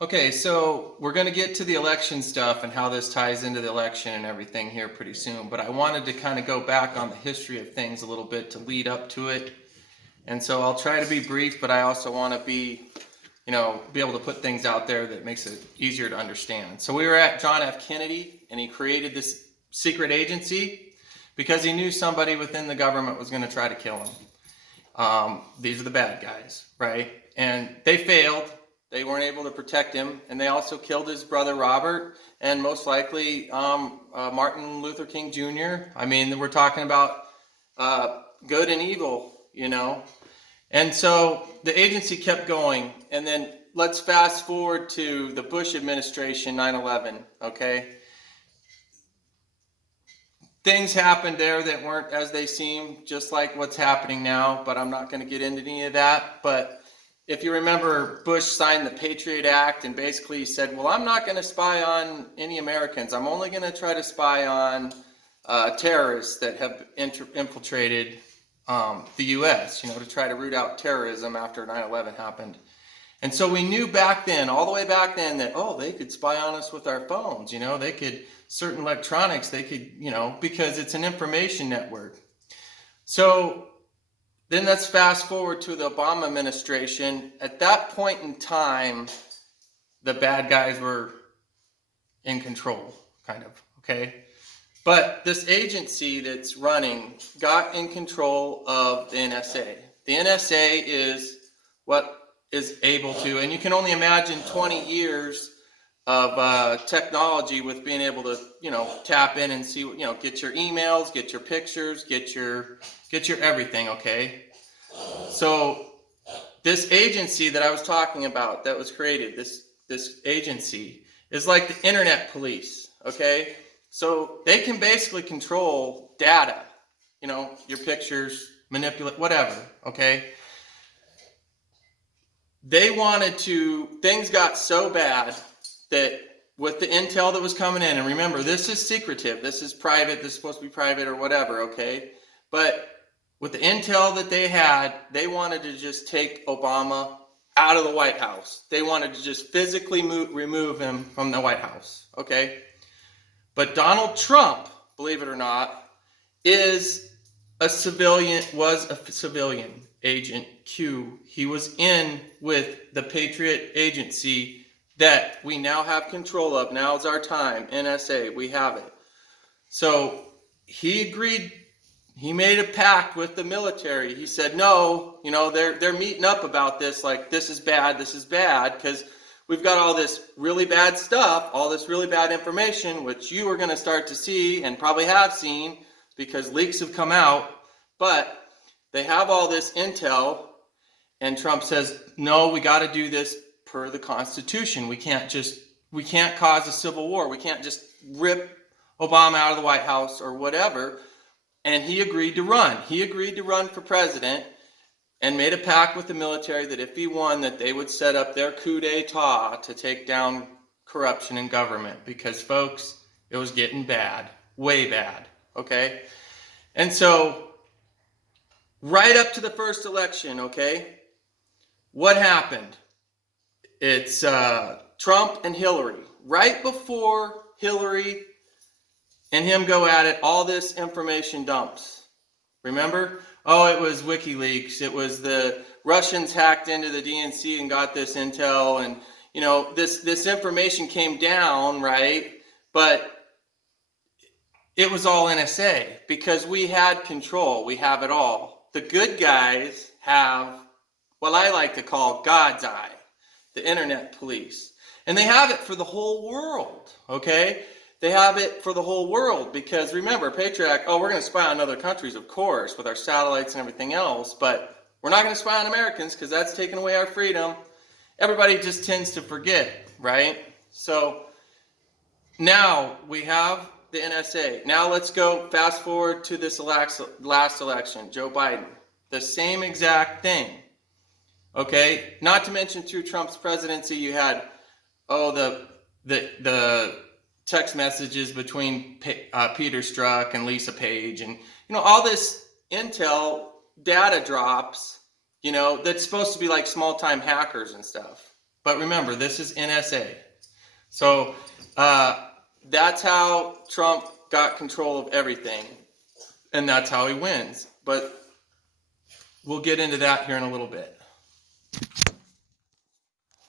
Okay, so we're going to get to the election stuff and how this ties into the election and everything here pretty soon. But I wanted to kind of go back on the history of things a little bit to lead up to it. And so I'll try to be brief, but I also want to be able to put things out there that makes it easier to understand. So we were at John F. Kennedy, and he created this secret agency because he knew somebody within the government was going to try to kill him. These are the bad guys, right? And they failed. They weren't able to protect him, and they also killed his brother Robert, and most likely Martin Luther King Jr. I mean, we're talking about good and evil. And so the agency kept going, and then let's fast forward to the Bush administration, 9/11, okay? Things happened there that weren't as they seem, just like what's happening now, but I'm not going to get into any of that. But if you remember, Bush signed the Patriot Act and basically said, well, I'm not going to spy on any Americans. I'm only going to try to spy on terrorists that have infiltrated the U.S., to try to root out terrorism after 9/11 happened. And so we knew back then, all the way back then, that, they could spy on us with our phones, they could, certain electronics, they could, because it's an information network. So then let's fast forward to the Obama administration. At that point in time, the bad guys were in control, kind of, okay? But this agency that's running got in control of the NSA. The NSA is what is able to, and you can only imagine 20 years of technology with being able to, tap in and see, get your emails, get your pictures, get your everything, okay? So this agency that I was talking about that was created, this agency is like the internet police, okay? So they can basically control data, your pictures, manipulate, whatever, okay? Things got so bad that with the intel that was coming in, and remember, this is secretive, this is private, this is supposed to be private or whatever, okay? But with the intel that they had, they wanted to just take Obama out of the White House. They wanted to just physically remove him from the White House, okay? But Donald Trump, believe it or not, was a civilian, Agent Q. He was in with the Patriot Agency that we now have control of. Now's our time, NSA, we have it. So he agreed, he made a pact with the military. He said, no, they're meeting up about this, like this is bad, because we've got all this really bad stuff, all this really bad information, which you are going to start to see and probably have seen because leaks have come out. But they have all this intel, and Trump says, no, we got to do this per the Constitution. We can't cause a civil war. We can't just rip Obama out of the White House or whatever. And he agreed to run. He agreed to run for president and made a pact with the military that if he won, that they would set up their coup d'etat to take down corruption in government. Because, folks, it was getting bad, way bad, okay? And so right up to the first election, okay, what happened? It's Trump and Hillary. Right before Hillary and him go at it, all this information dumps. Remember? It was WikiLeaks. It was the Russians hacked into the DNC and got this intel. And, this information came down, right? But it was all NSA because we had control. We have it all. The good guys have what I like to call God's eye, the internet police. And they have it for the whole world, okay? They have it for the whole world because, remember, Patriot Act, we're going to spy on other countries, of course, with our satellites and everything else, but we're not going to spy on Americans because that's taking away our freedom. Everybody just tends to forget, right? So now we have the NSA. Now let's go fast forward to this last election, Joe Biden. The same exact thing, okay? Not to mention through Trump's presidency, you had, the text messages between Peter Strzok and Lisa Page, and all this intel data drops, that's supposed to be like small-time hackers and stuff. But remember, this is NSA. So that's how Trump got control of everything. And that's how he wins. But we'll get into that here in a little bit.